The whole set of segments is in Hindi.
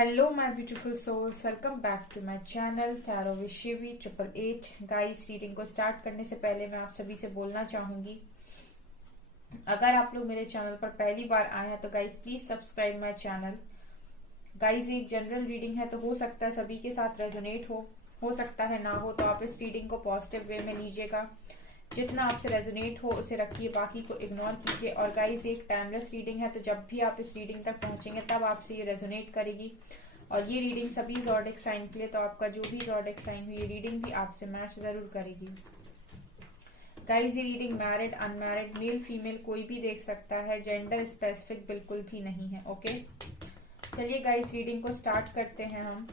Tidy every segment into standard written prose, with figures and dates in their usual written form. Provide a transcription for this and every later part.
Hello my beautiful souls, welcome back to my channel tarot with Shivi 888। Guys, reading को स्टार्ट करने से पहले मैं आप सभी से बोलना चाहूंगी, अगर आप लोग मेरे चैनल पर पहली बार आए हैं तो guys please subscribe my channel. Guys, एक जनरल रीडिंग है तो हो सकता है सभी के साथ रेजोनेट हो सकता है ना हो, तो आप इस रीडिंग को पॉजिटिव वे में लीजिएगा। जितना आपसे रेजोनेट हो उसे रखिए, बाकी को इग्नोर कीजिए। और गाइस, एक टाइमलेस रीडिंग है तो जब भी आप इस रीडिंग तक पहुंचेंगे तब आपसे ये रेजोनेट करेगी। और ये रीडिंग सभी ज़ोडिक साइन के लिए, तो आपका जो भी ज़ोडिक साइन हो ये रीडिंग भी आपसे मैच जरूर करेगी। गाइस, ये reading married, unmarried, male female कोई भी देख सकता है, जेंडर स्पेसिफिक बिल्कुल भी नहीं है। ओके, चलिए गाइस रीडिंग को स्टार्ट करते हैं। हम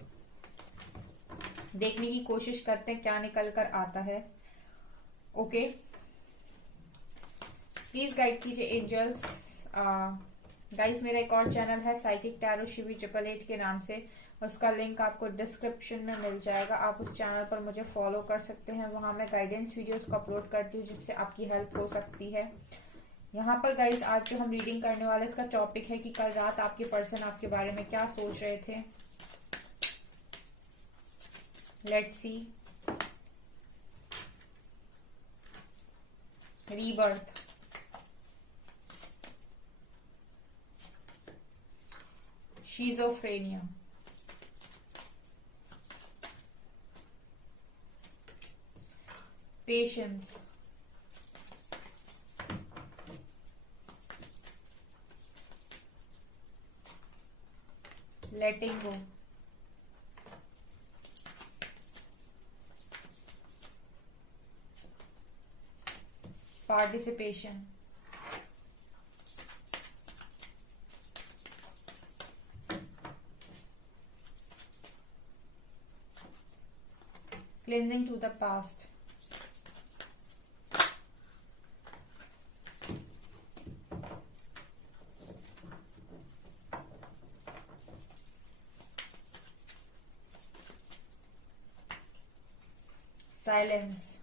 देखने की कोशिश करते हैं क्या निकल कर आता है। ओके, प्लीज गाइड कीजिए एंजल्स। गाइस, मेरा एक और चैनल है साइकिक टैरो शिवी 888 के नाम से, उसका लिंक आपको डिस्क्रिप्शन में मिल जाएगा। आप उस चैनल पर मुझे फॉलो कर सकते हैं, वहां मैं गाइडेंस वीडियोस को अपलोड करती हूँ जिससे आपकी हेल्प हो सकती है। यहाँ पर गाइस आज जो हम रीडिंग करने वाले इसका टॉपिक है कि कल रात आपके पर्सन आपके बारे में क्या सोच रहे थे। Let's see. Rebirth, schizophrenia, patience, letting go, participation, cleansing to the past, silence,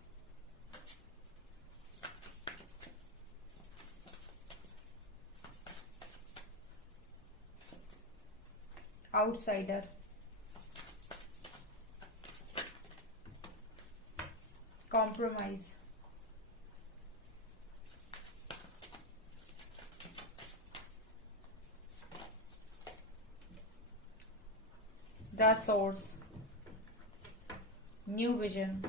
outsider, compromise, the source, new vision,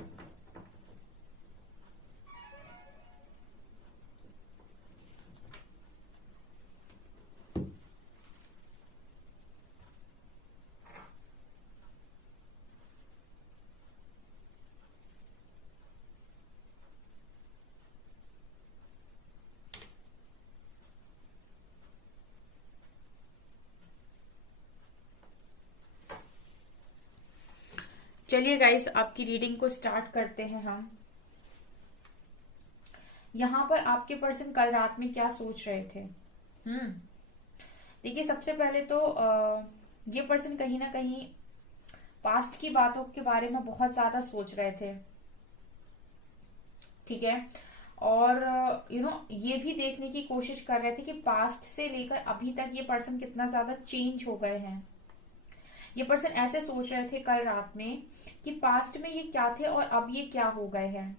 चलिए गाइस आपकी रीडिंग को स्टार्ट करते हैं हम। यहाँ पर आपके पर्सन कल रात में क्या सोच रहे थे। देखिए, सबसे पहले तो ये पर्सन कहीं ना कहीं पास्ट की बातों के बारे में बहुत ज्यादा सोच रहे थे, ठीक है। और ये भी देखने की कोशिश कर रहे थे कि पास्ट से लेकर अभी तक ये पर्सन कितना ज्यादा चेंज हो गए हैं। ये पर्सन ऐसे सोच रहे थे कल रात में कि पास्ट में ये क्या थे और अब ये क्या हो गए हैं।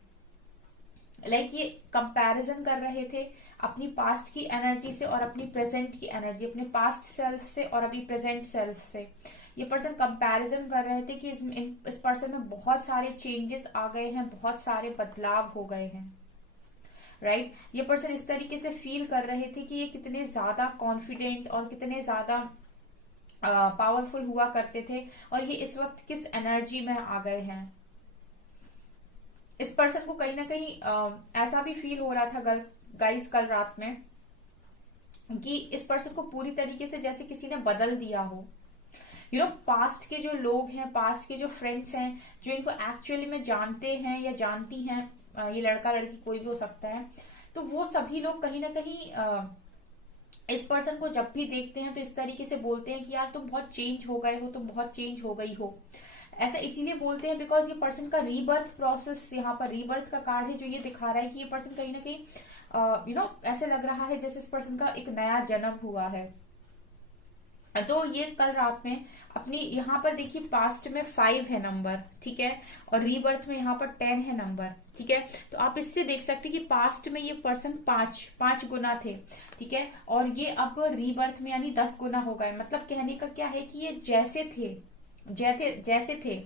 ये कंपैरिजन कर रहे थे अपनी पास्ट की एनर्जी से और अपनी प्रेजेंट की एनर्जी, अपने पास्ट सेल्फ से और अभी प्रेजेंट सेल्फ से। ये पर्सन कंपैरिजन कर रहे थे कि इस पर्सन में बहुत सारे चेंजेस आ गए हैं, बहुत सारे बदलाव हो गए हैं। राइट, ये पर्सन इस तरीके से फील कर रहे थे कि ये कितने ज्यादा कॉन्फिडेंट और कितने ज्यादा पावरफुल हुआ करते थे और ये इस वक्त किस एनर्जी में आ गए हैं। इस पर्सन को कहीं ना कहीं ऐसा भी फील हो रहा था गाइस कल रात में कि इस पर्सन को पूरी तरीके से जैसे किसी ने बदल दिया हो। पास्ट के जो लोग हैं, पास्ट के जो फ्रेंड्स हैं, जो इनको एक्चुअली में जानते हैं या जानती हैं, ये लड़का लड़की कोई भी हो सकता है, तो वो सभी लोग कहीं ना कहीं इस पर्सन को जब भी देखते हैं तो इस तरीके से बोलते हैं कि यार तुम बहुत चेंज हो गए हो, तुम बहुत चेंज हो गई हो। ऐसा इसीलिए बोलते हैं बिकॉज ये पर्सन का रीबर्थ प्रोसेस, यहाँ पर रीबर्थ का कार्ड है जो ये दिखा रहा है कि ये पर्सन कहीं ना कहीं ऐसे लग रहा है जैसे इस पर्सन का एक नया जन्म हुआ है। तो ये कल रात में अपनी यहाँ पर देखिए पास्ट में 5 है नंबर, ठीक है, और रीबर्थ में यहाँ पर 10 है नंबर, ठीक है। तो आप इससे देख सकते हैं कि पास्ट में ये पर्सन 5 गुना थे, ठीक है, और ये अब रीबर्थ में यानी 10 गुना हो गए। मतलब कहने का क्या है कि ये जैसे थे जैसे थे,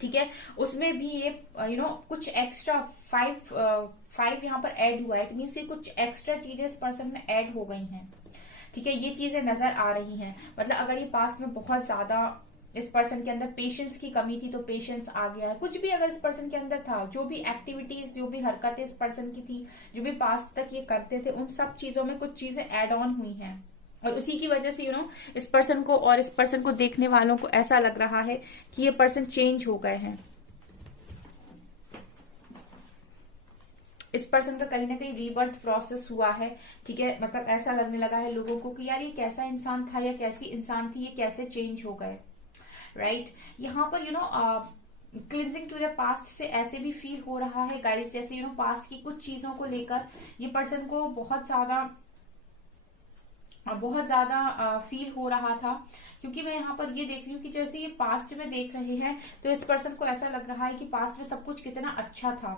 ठीक है, उसमें भी ये कुछ एक्स्ट्रा 5 यहाँ पर ऐड हुआ है। इट मीन्स ये कुछ एक्स्ट्रा चीजें इस पर्सन में ऐड हो गई हैं, ठीक है, ये चीजें नजर आ रही हैं। मतलब अगर ये पास्ट में बहुत ज्यादा इस पर्सन के अंदर पेशेंस की कमी थी तो पेशेंस आ गया है। कुछ भी अगर इस पर्सन के अंदर था, जो भी एक्टिविटीज, जो भी हरकतें इस पर्सन की थी, जो भी पास्ट तक ये करते थे, उन सब चीजों में कुछ चीजें ऐड ऑन हुई हैं, और उसी की वजह से इस पर्सन को और इस पर्सन को देखने वालों को ऐसा लग रहा है कि ये पर्सन चेंज हो गए हैं। इस पर्सन का कहीं ना कहीं रीबर्थ प्रोसेस हुआ है, ठीक है। मतलब ऐसा लगने लगा है लोगों को कि यार ये कैसा इंसान था या कैसी इंसान थी, ये कैसे चेंज हो गए, राइट। यहाँ पर क्लिंजिंग टू द पास्ट से ऐसे भी फील हो रहा है गाइस, जैसे पास्ट की कुछ चीजों को लेकर ये पर्सन को बहुत ज्यादा फील हो रहा था। क्योंकि मैं यहाँ पर ये देख रही हूँ कि जैसे ये पास्ट में देख रहे हैं तो इस पर्सन को ऐसा लग रहा है कि पास्ट में सब कुछ कितना अच्छा था,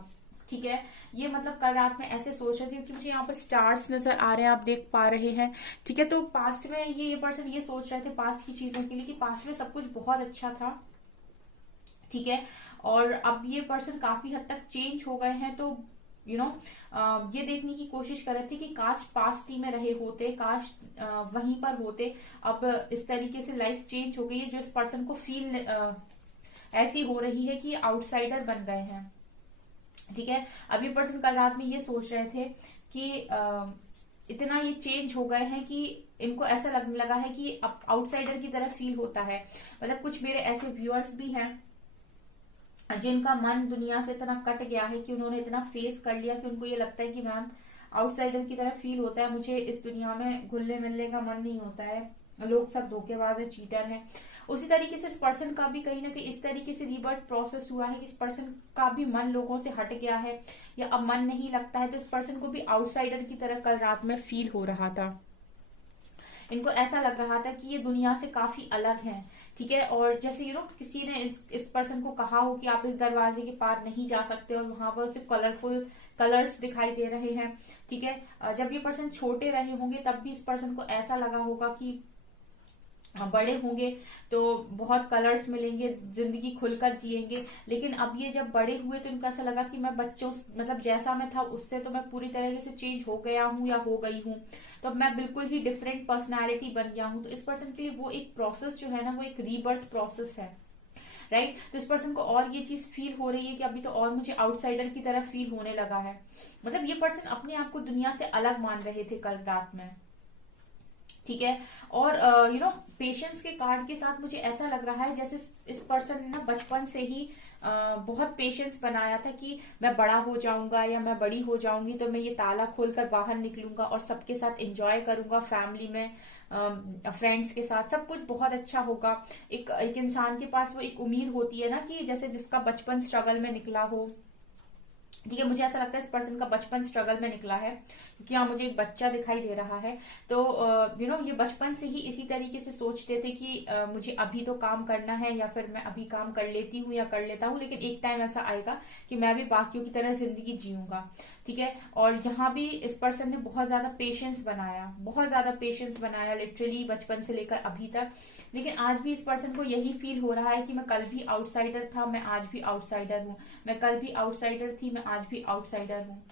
ठीक है। ये मतलब कल रात में ऐसे सोच रही थी, क्योंकि मुझे यहाँ पर स्टार्स नजर आ रहे हैं, आप देख पा रहे हैं, ठीक है। तो पास्ट में ये पर्सन ये सोच रहे थे पास्ट की चीजों के लिए कि पास्ट में सब कुछ बहुत अच्छा था, ठीक है। और अब ये पर्सन काफी हद तक चेंज हो गए हैं। तो ये देखने की कोशिश कर रहे थे कि काश पास्ट ही में रहे होते, काश वहीं पर होते। अब इस तरीके से लाइफ चेंज हो गई है, जो इस पर्सन को फील ऐसी हो रही है कि आउटसाइडर बन गए हैं, ठीक है। अब ये पर्सन कल रात में ये सोच रहे थे कि इतना ये चेंज हो गए हैं कि इनको ऐसा लगने लगा है कि अब आउटसाइडर की तरह फील होता है। मतलब कुछ मेरे ऐसे व्यूअर्स भी हैं जिनका मन दुनिया से इतना कट गया है कि उन्होंने इतना फेस कर लिया कि उनको ये लगता है कि मैम आउटसाइडर की तरह फील होता है, मुझे इस दुनिया में घुलने मिलने का मन नहीं होता है, लोग सब धोखेबाज है, चीटर हैं। उसी तरीके से इस पर्सन का भी कहीं ना कहीं इस तरीके से रीबर्थ प्रोसेस हुआ है कि इस पर्सन का भी मन लोगों से हट गया है या अब मन नहीं लगता है। तो इस पर्सन को भी आउटसाइडर की तरह कल रात में फील हो रहा था। इनको ऐसा लग रहा था कि ये दुनिया से काफी अलग हैं, ठीक है। और जैसे किसी ने इस पर्सन को कहा हो कि आप इस दरवाजे के पार नहीं जा सकते, और वहां पर उसे कलरफुल कलर्स दिखाई दे रहे हैं, ठीक है। जब ये पर्सन छोटे रहे होंगे तब भी इस पर्सन को ऐसा लगा होगा कि बड़े होंगे तो बहुत कलर्स मिलेंगे, जिंदगी खुलकर जिएंगे। लेकिन अब ये जब बड़े हुए तो इनको ऐसा लगा कि मैं बच्चों मतलब जैसा मैं था उससे तो मैं पूरी तरीके से चेंज हो गया हूँ या हो गई हूँ, तो अब मैं बिल्कुल ही डिफरेंट पर्सनालिटी बन गया हूँ। तो इस पर्सन के लिए वो एक प्रोसेस जो है ना, वो एक रीबर्थ प्रोसेस है, राइट। तो इस पर्सन को और ये चीज फील हो रही है कि अभी तो और मुझे आउटसाइडर की तरह फील होने लगा है। मतलब ये पर्सन अपने आप को दुनिया से अलग मान रहे थे कल रात में, ठीक है। और पेशेंस के कार्ड के साथ मुझे ऐसा लग रहा है जैसे इस पर्सन ने ना बचपन से ही बहुत पेशेंस बनाया था कि मैं बड़ा हो जाऊंगा या मैं बड़ी हो जाऊंगी तो मैं ये ताला खोलकर बाहर निकलूंगा और सबके साथ एंजॉय करूंगा, फैमिली में फ्रेंड्स के साथ सब कुछ बहुत अच्छा होगा। एक इंसान के पास वो एक उम्मीद होती है ना कि जैसे जिसका बचपन स्ट्रगल में निकला हो, ठीक है। मुझे ऐसा लगता है इस पर्सन का बचपन स्ट्रगल में निकला है, क्योंकि यहाँ मुझे एक बच्चा दिखाई दे रहा है। तो ये बचपन से ही इसी तरीके से सोचते थे कि मुझे अभी तो काम करना है या फिर मैं अभी काम कर लेती हूँ या कर लेता हूँ, लेकिन एक टाइम ऐसा आएगा कि मैं भी बाकियों की तरह जिंदगी जीऊंगा, ठीक है। और यहाँ भी इस पर्सन ने बहुत ज्यादा पेशेंस बनाया लिटरली बचपन से लेकर अभी तक। लेकिन आज भी इस पर्सन को यही फील हो रहा है कि मैं कल भी आउटसाइडर था, मैं आज भी आउटसाइडर हूँ, मैं कल भी आउटसाइडर थी, मैं आज भी आउटसाइडर हूँ।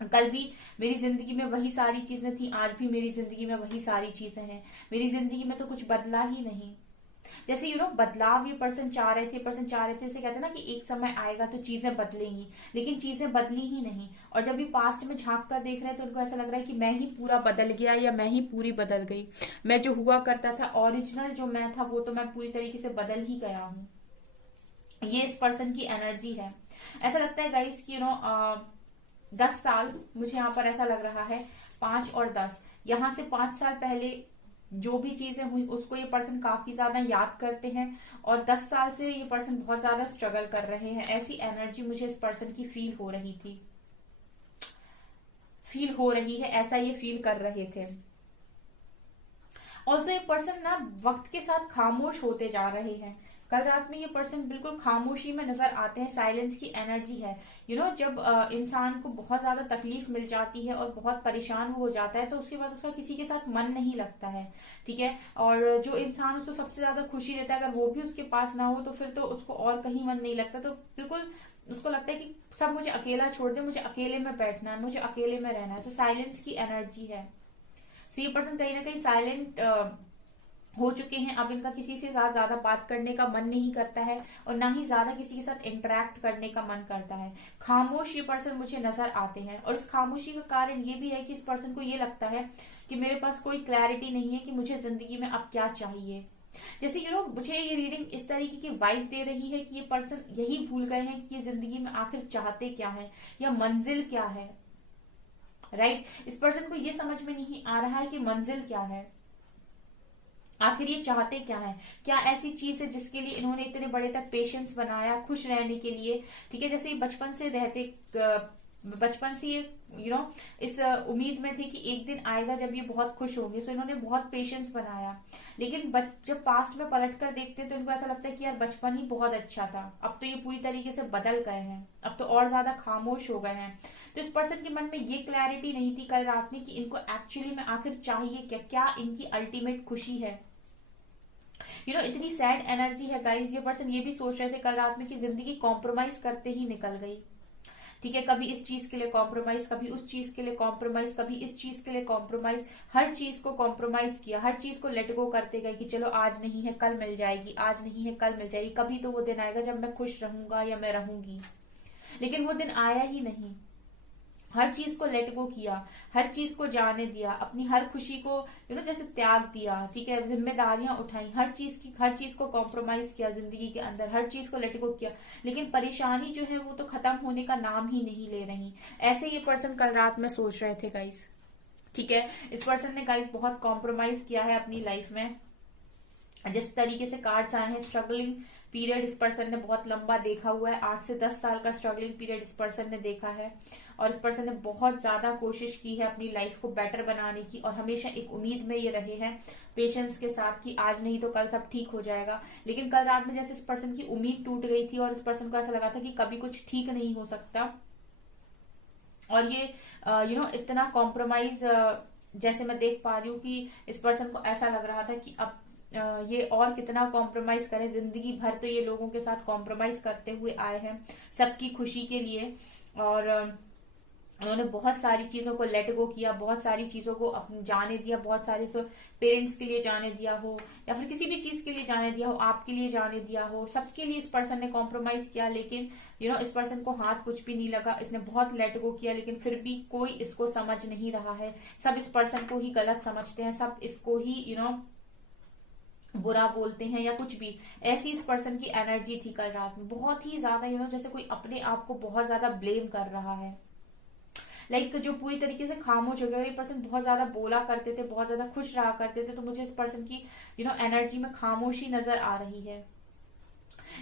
कल भी मेरी जिंदगी में वही सारी चीजें थी, आज भी मेरी जिंदगी में वही सारी चीजें हैं, मेरी जिंदगी में तो कुछ बदला ही नहीं। जैसे बदलाव ये पर्सन चाह रहे थे, इसे कहते हैं ना कि एक समय आएगा तो चीजें बदलेंगी, लेकिन चीजें बदली ही नहीं। और जब ये पास्ट में झांक कर देख रहे हैं तो उनको ऐसा लग रहा है कि मैं ही पूरा बदल गया या मैं ही पूरी बदल गई, मैं जो हुआ करता था ओरिजिनल जो मैं था वो तो मैं पूरी तरीके से बदल ही गया हूँ। ये इस पर्सन की एनर्जी है। ऐसा लगता है गाइस कि 10 साल, मुझे यहाँ पर ऐसा लग रहा है 5 और 10, यहाँ से 5 साल पहले जो भी चीजें हुई उसको ये पर्सन काफी ज्यादा याद करते हैं, और 10 साल से ये पर्सन बहुत ज्यादा स्ट्रगल कर रहे हैं। ऐसी एनर्जी मुझे इस पर्सन की फील हो रही है, ऐसा ये फील कर रहे थे। ऑल्सो ये पर्सन ना वक्त के साथ खामोश होते जा रहे हैं। कल रात में ये पर्सन बिल्कुल खामोशी में नजर आते हैं, साइलेंस की एनर्जी है। जब इंसान को बहुत ज्यादा तकलीफ मिल जाती है और बहुत परेशान हो जाता है, तो उसके बाद उसका किसी के साथ मन नहीं लगता है, ठीक है। और जो इंसान उसको सबसे ज्यादा खुशी देता है, अगर वो भी उसके पास ना हो तो फिर तो उसको और कहीं मन नहीं लगता। तो बिल्कुल उसको लगता है कि सब मुझे अकेला छोड़ दे, मुझे अकेले में बैठना है, मुझे अकेले में रहना है। तो साइलेंस की एनर्जी है। सो ये पर्सन कहीं ना कहीं साइलेंट हो चुके हैं। अब इनका किसी से ज्यादा बात करने का मन नहीं करता है और ना ही ज्यादा किसी के साथ इंटरेक्ट करने का मन करता है। खामोश ये पर्सन मुझे नजर आते हैं, और इस खामोशी का कारण ये भी है कि इस पर्सन को ये लगता है कि मेरे पास कोई क्लैरिटी नहीं है कि मुझे जिंदगी में अब क्या चाहिए। जैसे मुझे ये रीडिंग इस तरीके की वाइब दे रही है कि ये पर्सन यही भूल गए हैं कि ये जिंदगी में आखिर चाहते क्या है या मंजिल क्या है। राइट, इस पर्सन को ये समझ में नहीं आ रहा है कि मंजिल क्या है, आखिर ये चाहते क्या है, क्या ऐसी चीज है जिसके लिए इन्होंने इतने बड़े तक पेशेंस बनाया खुश रहने के लिए। ठीक है, जैसे ये बचपन से ये इस उम्मीद में थे कि एक दिन आएगा जब ये बहुत खुश होंगे। सो इन्होंने बहुत पेशेंस बनाया, लेकिन जब पास्ट में पलट कर देखते हैं तो इनको ऐसा लगता है कि यार बचपन ही बहुत अच्छा था, अब तो ये पूरी तरीके से बदल गए हैं, अब तो और ज्यादा खामोश हो गए हैं। तो इस पर्सन के मन में ये क्लैरिटी नहीं थी कल रात में कि इनको एक्चुअली में आखिर चाहिए क्या, क्या इनकी अल्टीमेट खुशी है। इतनी सैड एनर्जी है गाइस। ये पर्सन ये भी सोच रहे थे कल रात में कि जिंदगी कॉम्प्रोमाइज करते ही निकल गई। ठीक है, कभी इस चीज के लिए कॉम्प्रोमाइज, कभी उस चीज के लिए कॉम्प्रोमाइज, कभी इस चीज के लिए कॉम्प्रोमाइज, हर चीज को कॉम्प्रोमाइज किया, हर चीज को लेट गो करते गए कि चलो आज नहीं है कल मिल जाएगी, आज नहीं है कल मिल जाएगी, कभी तो वो दिन आएगा जब मैं खुश रहूंगा या मैं रहूंगी। लेकिन वो दिन आया ही नहीं। हर चीज को लेट गो किया, हर चीज को जाने दिया, अपनी हर खुशी को जैसे त्याग दिया। ठीक है, जिम्मेदारियां उठाई, हर चीज को कॉम्प्रोमाइज किया जिंदगी के अंदर, हर चीज को लेट गो किया, लेकिन परेशानी जो है वो तो खत्म होने का नाम ही नहीं ले रही। ऐसे ये पर्सन कल रात में सोच रहे थे गाइस। ठीक है, इस पर्सन ने गाइस बहुत कॉम्प्रोमाइज किया है अपनी लाइफ में। जिस तरीके से कार्ड्स आए हैं, स्ट्रगलिंग पीरियड इस पर्सन ने बहुत लंबा देखा हुआ है। 8 से 10 साल का स्ट्रगलिंग पीरियड इस पर्सन ने देखा है, और इस पर्सन ने बहुत ज्यादा कोशिश की है अपनी लाइफ को बेटर बनाने की, और हमेशा एक उम्मीद में ये रहे हैं पेशेंस के साथ कि आज नहीं तो कल सब ठीक हो जाएगा। लेकिन कल रात में जैसे इस पर्सन की उम्मीद टूट गई थी, और इस पर्सन को ऐसा लगा था कि कभी कुछ ठीक नहीं हो सकता, और ये इतना कॉम्प्रोमाइज जैसे मैं देख पा रही हूँ कि इस पर्सन को ऐसा लग रहा था कि अब ये और कितना कॉम्प्रोमाइज करें, जिंदगी भर तो ये लोगों के साथ कॉम्प्रोमाइज करते हुए आए हैं सबकी खुशी के लिए। और उन्होंने बहुत सारी चीजों को लेट गो किया, बहुत सारी चीजों को अपने जाने दिया, बहुत सारे पेरेंट्स के लिए जाने दिया हो, या फिर किसी भी चीज के लिए जाने दिया हो, आपके लिए जाने दिया हो, सबके लिए इस पर्सन ने कॉम्प्रोमाइज किया। लेकिन इस पर्सन को हाथ कुछ भी नहीं लगा, इसने बहुत लेट गो किया, लेकिन फिर भी कोई इसको समझ नहीं रहा है। सब इस पर्सन को ही गलत समझते हैं, सब इसको ही बुरा बोलते हैं या कुछ भी। ऐसी इस पर्सन की एनर्जी थी कल रात में, बहुत ही ज्यादा जैसे कोई अपने आप को बहुत ज्यादा ब्लेम कर रहा है। जो पूरी तरीके से खामोश हो गया। ये पर्सन बहुत ज्यादा बोला करते थे, बहुत ज्यादा खुश रहा करते थे, तो मुझे इस पर्सन की एनर्जी में खामोशी नजर आ रही है।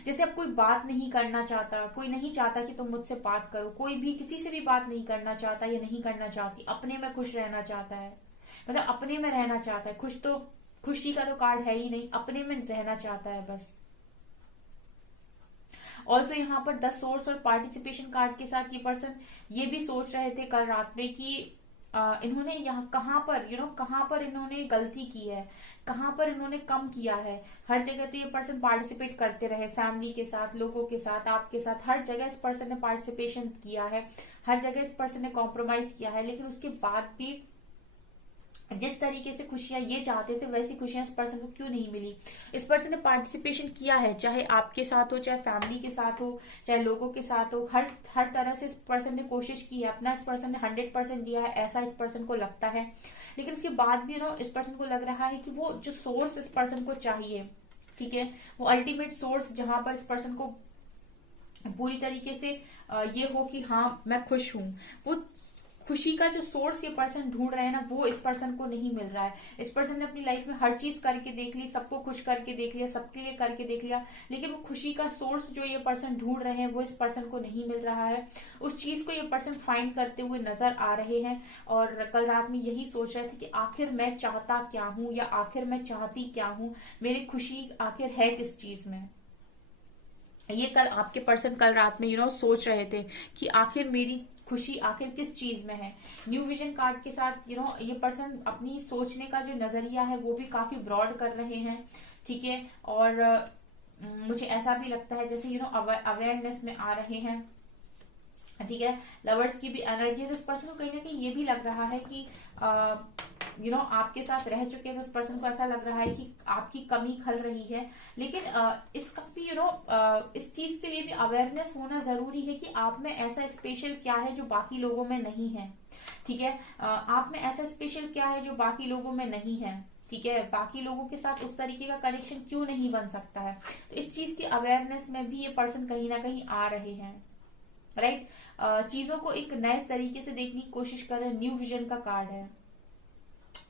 जैसे अब कोई बात नहीं करना चाहता, कोई नहीं चाहता कि तुम मुझसे बात करो, कोई भी किसी से भी बात नहीं करना चाहता या नहीं करना चाहती, अपने में खुश रहना चाहता है, मतलब अपने में रहना चाहता है। खुशी का तो कार्ड है ही नहीं, अपने में रहना चाहता है बस। ऑल्सो यहाँ पर 10 सोर्स और पार्टिसिपेशन कार्ड के साथ ये पर्सन ये भी सोच रहे थे कल रात में कि इन्होंने यहाँ कहाँ पर इन्होंने गलती की है, कहाँ पर इन्होंने कम किया है। हर जगह तो ये पर्सन पार्टिसिपेट करते रहे, फैमिली के साथ, लोगों के साथ, आपके साथ, हर जगह इस पर्सन ने पार्टिसिपेशन किया है, हर जगह इस पर्सन ने कॉम्प्रोमाइज किया है। लेकिन उसके बाद भी जिस तरीके से खुशियां ये चाहते थे वैसी खुशियां इस पर्सन को क्यों नहीं मिली। इस पर्सन ने पार्टिसिपेशन किया है, चाहे आपके साथ हो, चाहे फैमिली के साथ हो, चाहे लोगों के साथ हो, हर तरह से इस पर्सन ने कोशिश की है, अपना इस पर्सन ने 100% दिया है, ऐसा इस पर्सन को लगता है। लेकिन उसके बाद भी इस पर्सन को लग रहा है कि वो जो सोर्स इस पर्सन को चाहिए, ठीक है, वो अल्टीमेट सोर्स जहां पर इस पर्सन को पूरी तरीके से ये हो कि हाँ मैं खुश हूं, वो खुशी का जो सोर्स ये पर्सन ढूंढ रहे हैं ना, वो इस पर्सन को नहीं मिल रहा है। इस पर्सन ने अपनी लाइफ में हर चीज करके देख ली, सबको खुश करके देख लिया, सबके लिए करके देख लिया, लेकिन वो खुशी का सोर्स जो ये पर्सन ढूंढ रहे हैं वो इस पर्सन को नहीं मिल रहा है। उस चीज को ये पर्सन फाइंड करते हुए नजर आ रहे हैं और कल रात में यही सोच रहे थे कि आखिर मैं चाहता क्या हूं, या आखिर मैं चाहती क्या हूं, मेरी खुशी आखिर है किस चीज में। ये कल आपके पर्सन कल रात में सोच रहे थे कि आखिर मेरी खुशी आखिर किस चीज में है। न्यू विजन कार्ड के साथ ये पर्सन अपनी सोचने का जो नजरिया है वो भी काफी ब्रॉड कर रहे हैं, ठीक है। और मुझे ऐसा भी लगता है जैसे अवेयरनेस में आ रहे हैं, ठीक है। लवर्स की भी एनर्जी है, तो इस पर्सन को कहीं ना कहीं ये भी लग रहा है कि आपके साथ रह चुके हैं, तो इस पर्सन को ऐसा लग रहा है कि आपकी कमी खल रही है। लेकिन इसका भी इस चीज के लिए भी अवेयरनेस होना जरूरी है कि आप में ऐसा स्पेशल क्या है जो बाकी लोगों में नहीं है, ठीक है। आप में ऐसा स्पेशल क्या है जो बाकी लोगों में नहीं है, ठीक है। बाकी लोगों के साथ उस तरीके का कनेक्शन क्यों नहीं बन सकता है। तो इस चीज की अवेयरनेस में भी ये पर्सन कहीं ना कहीं आ रहे हैं, राइट। चीजों को एक नए तरीके से देखने की कोशिश कर रहे हैं। न्यू विजन का कार्ड है,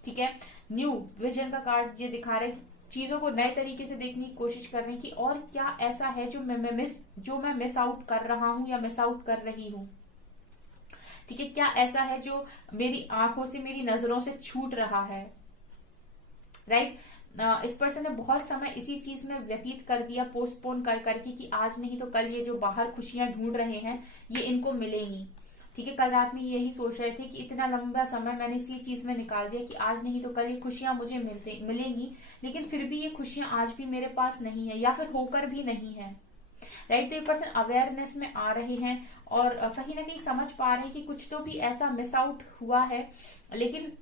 ठीक है। न्यू विजन का कार्ड ये दिखा रहा है कि चीजों को नए तरीके से देखने की कोशिश करने की, और क्या ऐसा है जो मैं मिस आउट कर रहा हूं या मिस आउट कर रही हूं, ठीक है। क्या ऐसा है जो मेरी आंखों से, मेरी नजरों से छूट रहा है, राइट। इस पर्सन ने बहुत समय इसी चीज में व्यतीत कर दिया, पोस्टपोन कर करके कि आज नहीं तो कल ये जो बाहर खुशियां ढूंढ रहे हैं ये इनको मिलेंगी, ठीक है। कल रात में यही सोच रहे थे कि इतना लंबा समय मैंने इसी चीज में निकाल दिया कि आज नहीं तो कल ये खुशियां मुझे मिलेंगी, लेकिन फिर भी ये खुशियां आज भी मेरे पास नहीं है, या फिर होकर भी नहीं है, राइट। तो ये पर्सन अवेयरनेस में आ रहे हैं और कहीं ना कहीं समझ पा रहे हैं कि कुछ तो भी ऐसा मिस आउट हुआ है, लेकिन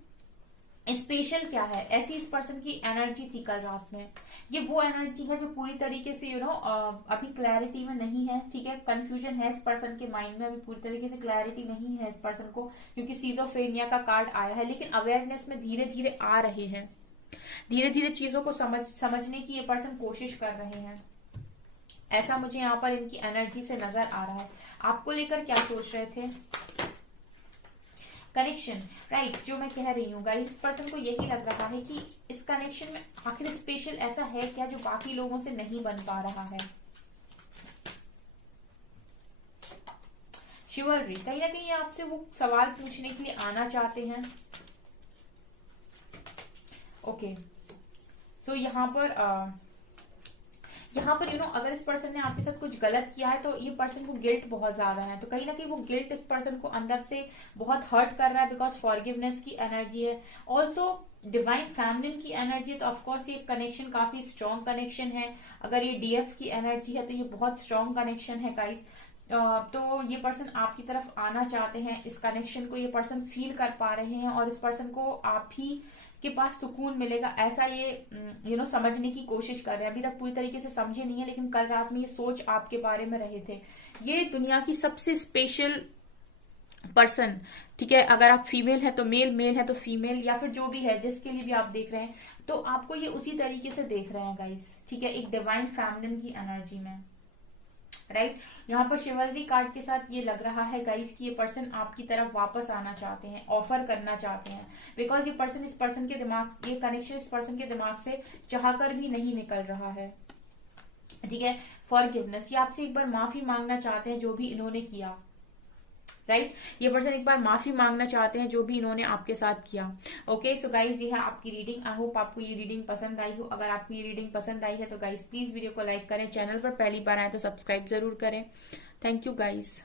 स्पेशल क्या है। ऐसी इस पर्सन की एनर्जी थी कल रात में। ये वो एनर्जी है जो पूरी तरीके से अभी क्लैरिटी में नहीं है, ठीक है। कंफ्यूजन है इस पर्सन के माइंड में, अभी पूरी तरीके से क्लैरिटी नहीं है इस पर्सन को, क्योंकि सीजोफ्रेनिया का कार्ड आया है। लेकिन अवेयरनेस में धीरे धीरे आ रहे हैं, धीरे धीरे चीजों को समझने की ये पर्सन कोशिश कर रहे हैं, ऐसा मुझे यहाँ पर इनकी एनर्जी से नजर आ रहा है। आपको लेकर क्या सोच रहे थे, कनेक्शन, राइट। जो मैं कह रही हूँ गाइस, इस पर्सन को यही लग रहा है कि इस कनेक्शन में आखिर स्पेशल ऐसा है क्या जो बाकी लोगों से नहीं बन पा रहा है। शिवलरी, कहीं ना कहीं आपसे वो सवाल पूछने के लिए आना चाहते हैं, ओके। सो यहाँ पर अगर इस पर्सन ने आपके साथ कुछ गलत किया है तो ये पर्सन को गिल्ट बहुत ज्यादा है, तो कहीं ना कहीं वो गिल्ट इस पर्सन को अंदर से बहुत हर्ट कर रहा है, बिकॉज फॉरगिवनेस की एनर्जी है। ऑल्सो डिवाइन फैमिली की एनर्जी है, तो ऑफकोर्स ये कनेक्शन काफी स्ट्रॉन्ग कनेक्शन है। अगर ये डीएफ की एनर्जी है तो ये बहुत स्ट्रॉन्ग कनेक्शन है गाइस। तो ये पर्सन आपकी तरफ आना चाहते हैं, इस कनेक्शन को ये पर्सन फील कर पा रहे हैं, और इस पर्सन को आप ही के पास सुकून मिलेगा, ऐसा ये समझने की कोशिश कर रहे हैं। अभी तक पूरी तरीके से समझे नहीं है, लेकिन कल रात में ये सोच आपके बारे में रहे थे। ये दुनिया की सबसे स्पेशल पर्सन, ठीक है। अगर आप फीमेल है तो मेल है तो फीमेल, या फिर जो भी है जिसके लिए भी आप देख रहे हैं, तो आपको ये उसी तरीके से देख रहे हैं गाइस, ठीक है। एक डिवाइन फेमिनिन की एनर्जी में, राइट। यहाँ पर शिवलरी कार्ड के साथ ये लग रहा है गाइस कि ये पर्सन आपकी तरफ वापस आना चाहते हैं, ऑफर करना चाहते हैं, बिकॉज ये पर्सन इस पर्सन के दिमाग, ये कनेक्शन इस पर्सन के दिमाग से चाहकर भी नहीं निकल रहा है, ठीक है। फॉरगिवनेस, ये आपसे एक बार माफी मांगना चाहते हैं जो भी इन्होंने किया, राइट। ये पर्सन एक बार माफी मांगना चाहते हैं जो भी इन्होंने आपके साथ किया, ओके। सो गाइज, ये है आपकी रीडिंग। आई होप आपको ये रीडिंग पसंद आई हो। अगर आपको ये रीडिंग पसंद आई है तो गाइज प्लीज वीडियो को लाइक करें, चैनल पर पहली बार आए तो सब्सक्राइब जरूर करें। Thank you guys.